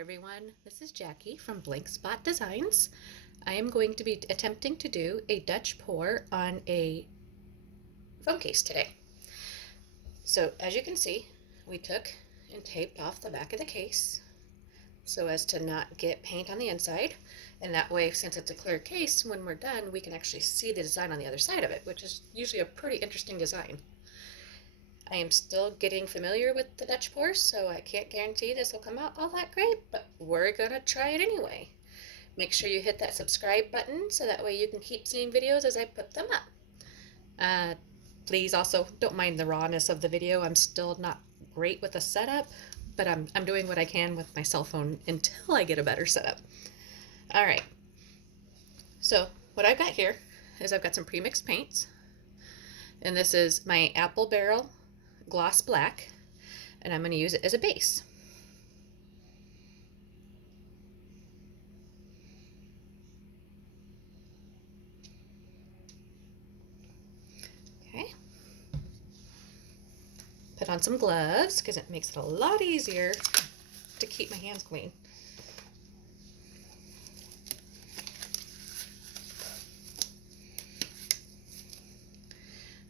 everyone, this is Jackie from Blank Spot Designs. I am going to be attempting to do a Dutch pour on a phone case today. So as you can see, we took and taped off the back of the case so as to not get paint on the inside, and that way, since it's a clear case, when we're done we can actually see the design on the other side of it, which is usually a pretty interesting design. I am still getting familiar with the Dutch pour, so I can't guarantee this will come out all that great, but we're gonna try it anyway. Make sure you hit that subscribe button so that way you can keep seeing videos as I put them up. Please also don't mind the rawness of the video. I'm still not great with the setup, but I'm doing what I can with my cell phone until I get a better setup. All right, so what I've got here is I've got some pre-mixed paints, and this is my Apple Barrel Gloss Black, and I'm going to use it as a base. Okay. Put on some gloves because it makes it a lot easier to keep my hands clean.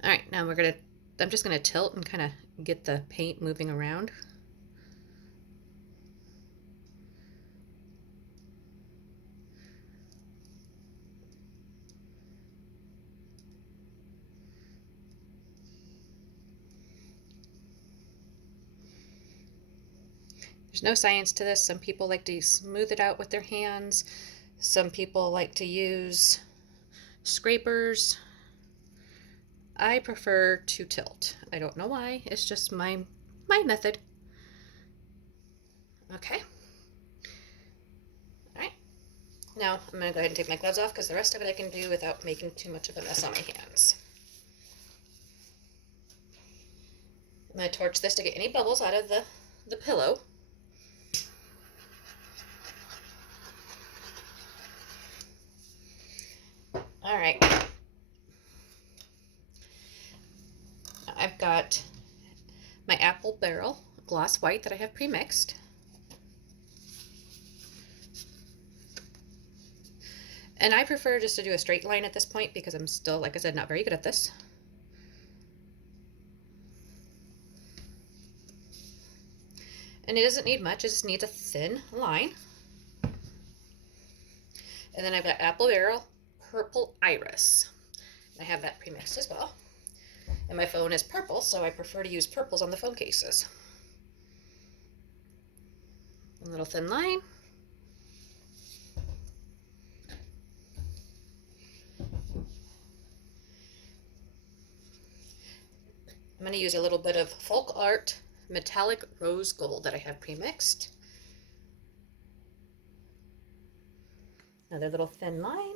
All right, now I'm just going to tilt and kind of get the paint moving around. There's no science to this. Some people like to smooth it out with their hands. Some people like to use scrapers. I prefer to tilt. I don't know why. It's just my method. Okay. All right. Now I'm going to go ahead and take my gloves off because the rest of it I can do without making too much of a mess on my hands. I'm going to torch this to get any bubbles out of the pillow. All right. I've got my Apple Barrel Gloss White that I have pre-mixed. And I prefer just to do a straight line at this point because I'm still, like I said, not very good at this. And it doesn't need much, it just needs a thin line. And then I've got Apple Barrel Purple Iris. I have that pre-mixed as well. And my phone is purple, so I prefer to use purples on the phone cases. A little thin line. I'm going to use a little bit of Folk Art Metallic Rose Gold that I have pre-mixed. Another little thin line.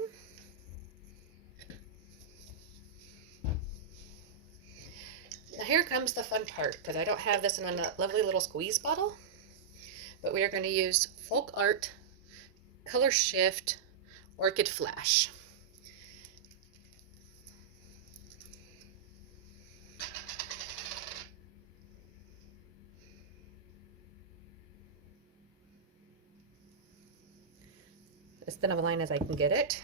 Now here comes the fun part, because I don't have this in a lovely little squeeze bottle, but we are going to use Folk Art Color Shift Orchid Flash. As thin of a line as I can get it.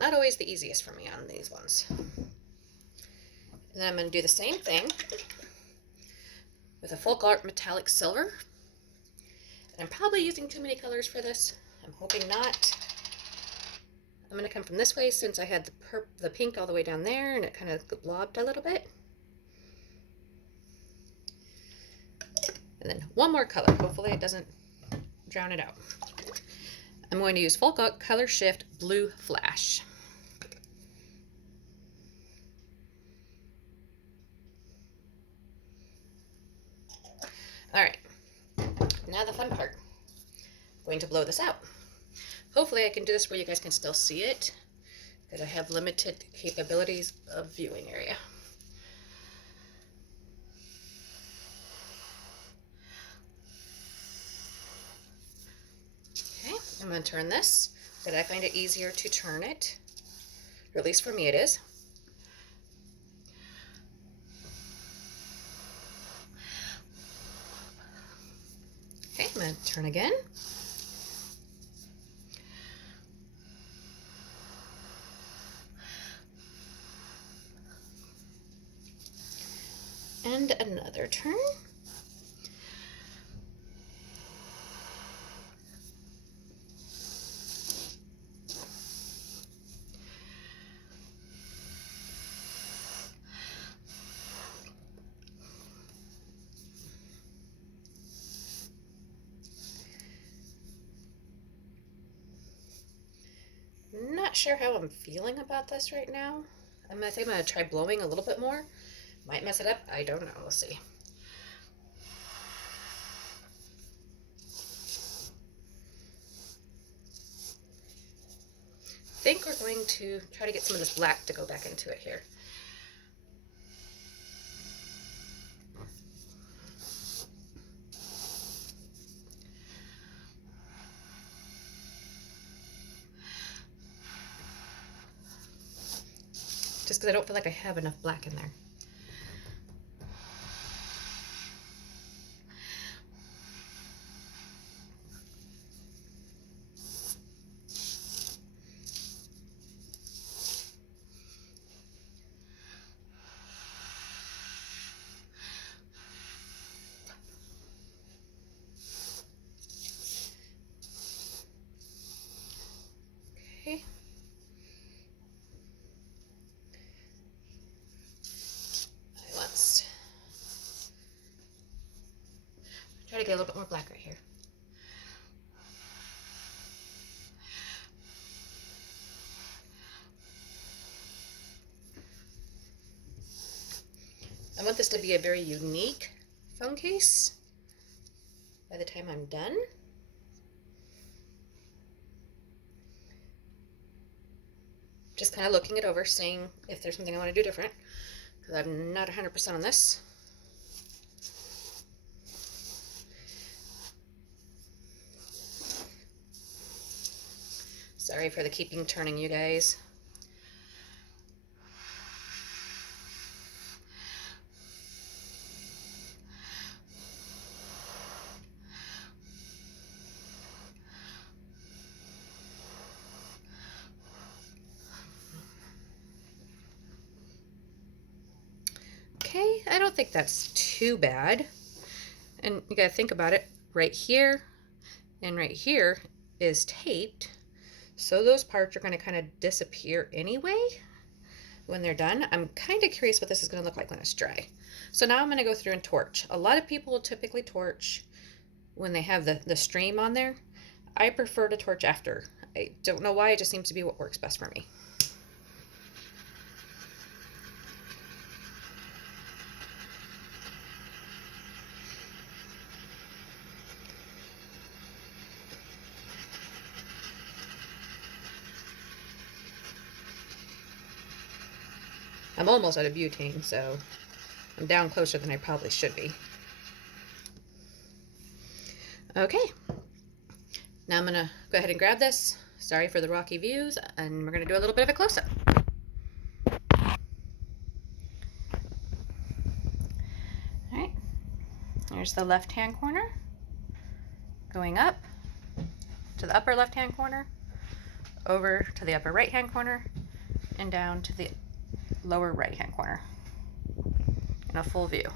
Not always the easiest for me on these ones. And then I'm going to do the same thing with a Folk Art Metallic Silver. And I'm probably using too many colors for this. I'm hoping not. I'm going to come from this way since I had the pink all the way down there and it kind of blobbed a little bit. And then one more color. Hopefully it doesn't drown it out. I'm going to use Folk Art Color Shift Blue Flash. All right, now the fun part. I'm going to blow this out. Hopefully I can do this where you guys can still see it, because I have limited capabilities of viewing area. Okay, I'm going to turn this, but I find it easier to turn it, or at least for me it is. Okay, I'm going to turn again. And another turn. Not sure how I'm feeling about this right now. I think I'm going to try blowing a little bit more. Might mess it up. I don't know. We'll see. I think we're going to try to get some of this black to go back into it here. Just because I don't feel like I have enough black in there. Okay. Let's try to get a little bit more black right here. I want this to be a very unique phone case by the time I'm done. Just kind of looking it over, seeing if there's something I want to do different, because I'm not 100% on this. Sorry for the keeping turning, you guys. Okay, I don't think that's too bad. And you gotta think about it. Right here and right here is taped, so those parts are gonna kind of disappear anyway when they're done. I'm kind of curious what this is gonna look like when it's dry. So now I'm gonna go through and torch. A lot of people will typically torch when they have the stream on there. I prefer to torch after. I don't know why, it just seems to be what works best for me. I'm almost out of butane, so I'm down closer than I probably should be. Okay, now I'm gonna go ahead and grab this. Sorry for the rocky views, and we're gonna do a little bit of a close-up. All right, there's the left-hand corner, going up to the upper left-hand corner, over to the upper right-hand corner, and down to the lower right-hand corner in a full view.